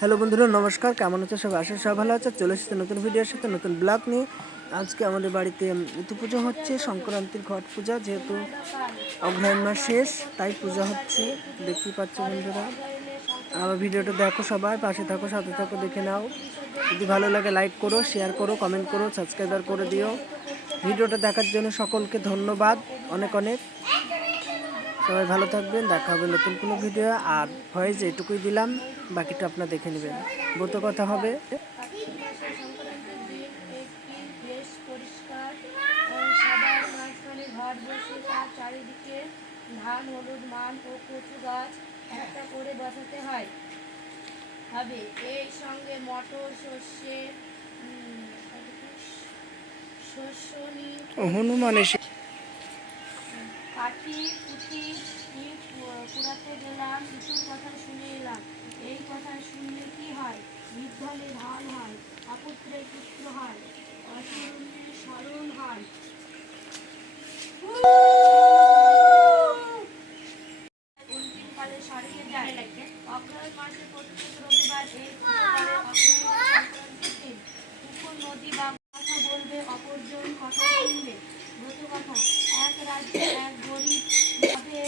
Hello বন্ধুরা, নমস্কার। কেমন আছে সব আশা সব ভালো আছে। চলে এসেছে নতুন ভিডিওর সাথে, নতুন ব্লগ নিয়ে। আজকে আমাদের বাড়িতে ঋতু পুজো হচ্ছে, সংক্রান্তির ঘট পূজা যেহেতু অগ্রহায়ণ মাস শেষ, তাই পূজা হচ্ছে। দেখতেই পাচ্ছ বন্ধুরা। আমার ভিডিওটা দেখো সবাই, পাশে থাকো, সাথে থাকো, দেখে নাও। যদি ভালো লাগে লাইক করো শেয়ার করো কমেন্ট করো সাবস্ক্রাইবার করে দিও। ভিডিওটা দেখার জন্য সকলকে ধন্যবাদ। অনেক অনেক। সবাই ভালো থাকবেন দেখা হবে নতুন কোনো ভিডিও আর ভয়েস এটুকুই দিলাম বাকিটা আপনারা দেখে নেবেন। বলতে কথা হবে ঘাট বসে তার চারিদিকে ধান হলুদ মান ও কচু গাছ একটা করে বসাতে হয় হবে। এই সঙ্গে মটর উম, শস্য হনুমান এসে কাঠি পুঁথি কুড়াতে গেলাম কিছুর কথা শুনে এলাম। এই কথা শুনলে কি হয়? নির্ধনে ঢাল হয় অপুত্রে পুত্র হয় অসরণের স্মরণ হয় অন্তিমকালে সরিয়ে যায় অগ্রহায়ণ মাসে প্রত্যেক রবিবার এই পুজো করে অগ্রহায়ণ সংক্রান্তির দিন পুকুর নদী বা কথা বলবে অপরজন কথা শুনবে ব্রত কথা এক রাজ্যে এক গরিব ভাবে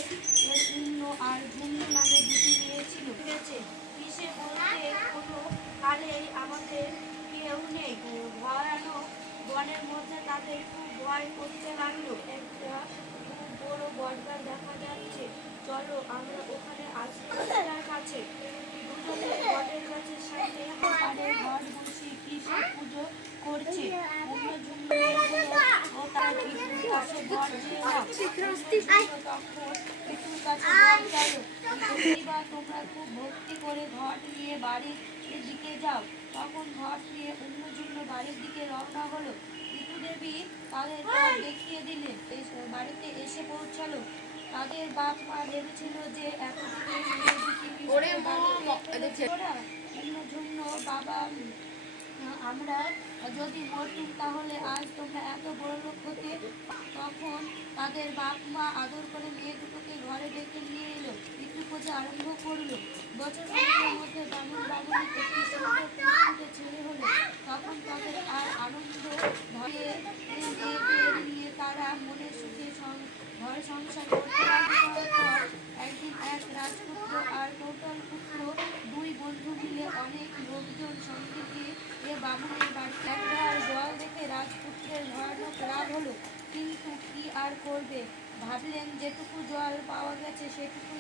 এর উন্ন আর ঘুমনো নামে দুটি মেয়ে ছিল হয়েছে কিসে বলতে কোনো কালেই আমাদের কেউ নেই। ভয়ানক বনের মধ্যে তাদের খুব ভয় করতে লাগল। একটা খুব বড় বটগাছ দেখা যাচ্ছে। চলো আমরা ওখানে তার কাছে। দুজনে বটের গাছের সামনে হাড়ে ঘর বসে কি সব পুজো করছে। ও তার কাছে বর দিয়ে তখন পিঠুর কাছে তোমরা খুব ভক্তি করে ঘট নিয়ে বাড়ির দিকে যাও। তখন ঘট নিয়ে অন্য জন্য বাড়ির দিকে রওনা হলো। ঋতু দেবী তাদের পথ দেখিয়ে দিলে বাড়িতে এসে পৌঁছালো। তাদের বাপ মা ভেবেছিল যে এতদিন মেয়েদিকে মিশিয়ে বাড়িতে ওরা অন্য জন্য বাবা আমরা যদি মরতুম তাহলে আজ তোমরা এত বড় লোক হতে তখন তাদের বাপ মা আদর করে মেয়ে দুটোকে ঘরে ডেকে নিয়ে এলো ঋতু পূজা আরম্ভ করল। বছর মধ্যে বামুন বামুনি একটি ছেলে হলো। তখন তাদের আর আনন্দ ধরে মেয়েদের নিয়ে তারা মনে সুখে সং- ঘর সংসার করতে লাগল পর একদিন এক রাজপুত্র আর কৌটল পুত্র দুই বন্ধু মিলে অনেক লোকজন সঙ্গে নিয়ে এ বামুনের বাড়িতে একবার জল দেখে রাজপুত্রের ভয়ানক রাগ হলো কিন্তু কি আর করবে? ভাবলেন যেটুকু জল পাওয়া গেছে সেটুকু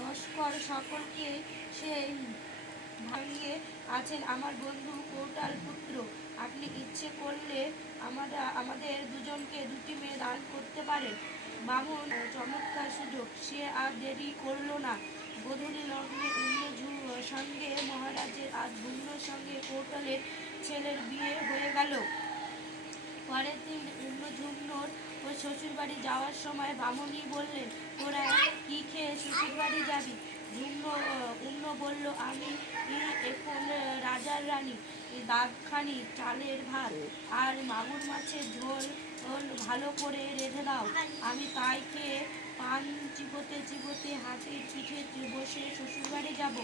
নস্কর সকলকে সেই ভাঙিয়ে আছেন আমার বন্ধু কৌটাল পুত্র। আপনি ইচ্ছে করলে আমরা আমাদের দুজনকে দুটি মেয়ে দান করতে পারেন। বামুন চমৎকার সুযোগ। সে আর দেরি করল না। গোধূলি লগ্নে ইন্দ্রঝু সঙ্গে মহারাজের আজ বুম্নর সঙ্গে কৌটালের ছেলের বিয়ে হয়ে গেল। পরের দিন ইন্দ্রঝুম্নর ওই শ্বশুর বাড়ি যাওয়ার সময় বামুনি বললেন তোরা কি খেয়ে শ্বশুর বাড়ি যাবি ঝুম্ন উন্ন বলল, আমি এখন রাজার রানী, দাগখানি, চালের ভাত আর মাগুর মাছের ঝোল ঝোল ভালো করে রেঁধে দাও আমি তাই খেয়ে পান চিবোতে চিবোতে হাতির পিঠে বসে শ্বশুরবাড়ি যাব।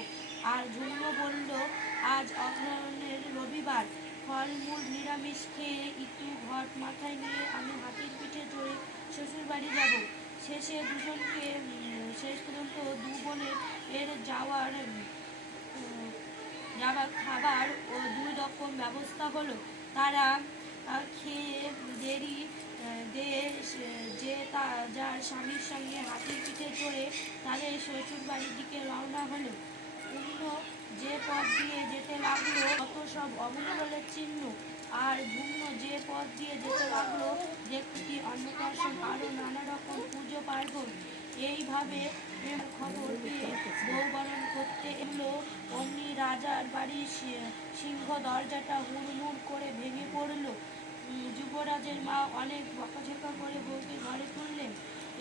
আর ঝুম্ন বলল, আজ অগ্রহণের রবিবার ফলমূল, নিরামিষ খেয়ে একটু ঘট মাথায় নিয়ে আমি হাতির পিঠে চড়ে শ্বশুরবাড়ি যাব। শেষে দুজনকে শেষ পর্যন্ত দু বোনের এর যাওয়ার যাওয়ার খাবার ও দুই রকম ব্যবস্থা হলো। তারা খেয়ে দেরি দিয়ে যে তা, যার স্বামীর সঙ্গে হাতির পিঠে চড়ে তাদের শ্বশুর বাড়ির দিকে রওনা হলো। অন্য যে পথ দিয়ে যেতে লাগল, কত সব অমঙ্গলের চিহ্ন। আর ভিন্ন যে পথ দিয়ে যেতে লাগল দেখতে অন্নপ্রাশন, আরও নানা রকম পুজো পার্বণ। এইভাবে খবর পেয়ে বউ বরণ করতে এলো। অমনি রাজার বাড়ির সি- সিংহ দরজাটা হুড়মুড় করে ভেঙে পড়ল। যুবরাজের মা অনেক বকাঝকা করে বউকে ঘরে তুললেন।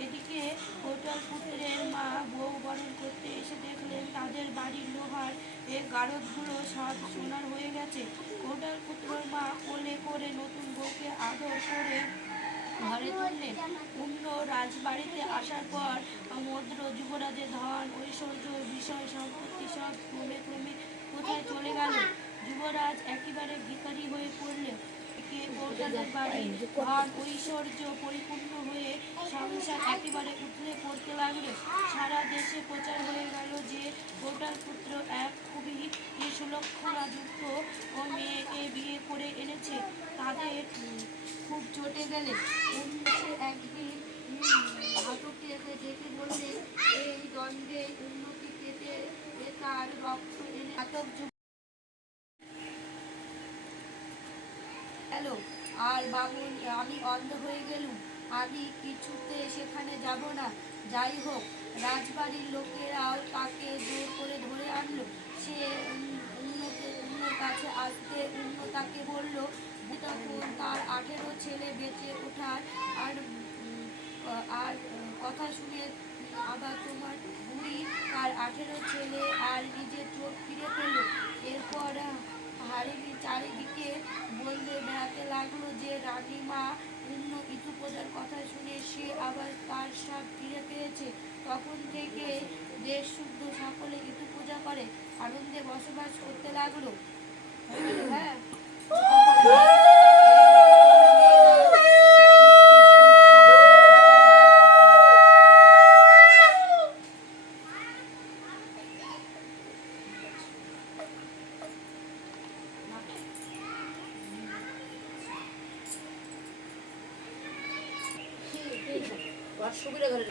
এদিকে কোটাল পুত্রের মা বউ বরণ করতে এসে দেখলেন তাদের বাড়ির লোহার এর গারদগুলো সব সোনার হয়ে গেছে। কোটাল পুত্রের মা কোলে করে নতুন বউকে আদর করে ঘরে তুললেন। অন্য রাজবাড়িতে আসার পর মদ্র যুবরাজের ধন, ঐশ্বর্য, বিষয় সম্পত্তি সব ক্রমে ক্রমে কোথায় চলে গেল? যুবরাজ একেবারে ভিখারি হয়ে পড়লে একে কৌটালের বাড়ি। ভার ঐশ্বর্য পরিপূর্ণ হয়ে সংসার একেবারে উঠলে পড়তে লাগল। সারা দেশে প্রচার হয়ে গেল যে কৌটাল পুত্র এক খুবই সুলক্ষণা যুক্ত ও মেয়েকে বিয়ে করে এনেছে। তাদের খুব চটে গেলে। একদিন ঘাতককে এসে ডেকে বললে এই দ্বন্দ্বে উন্নতি পেতে তার রক্ত এনে যুগ হ্যালো আর বাবুল আমি অন্ধ হয়ে গেলুম। আমি কিছুতে সেখানে যাব না। যাই হোক রাজবাড়ির লোকেরাও তাকে জোর করে ধরে আনলো। সে কাছে আসতে উন্ন তাকে বলল তখন তার আঠেরো ছেলে বেঁচে ওঠার আর আর কথা শুনে আবার তোমার বুড়ি, তার আঠেরো ছেলে আর নিজের চোখ ফিরে পেল। এরপর হাড়ি চারিদিকে বলতে বেড়াতে লাগল যে রানীমা অন্য ইতু পূজার কথা শুনে সে আবার তার সাপ ফিরে পেয়েছে। তখন থেকে দেশ শুদ্ধ, সকলে ইতু পূজা করে, আনন্দে বসবাস করতে লাগল। হ্যাঁ? সুবিধা করে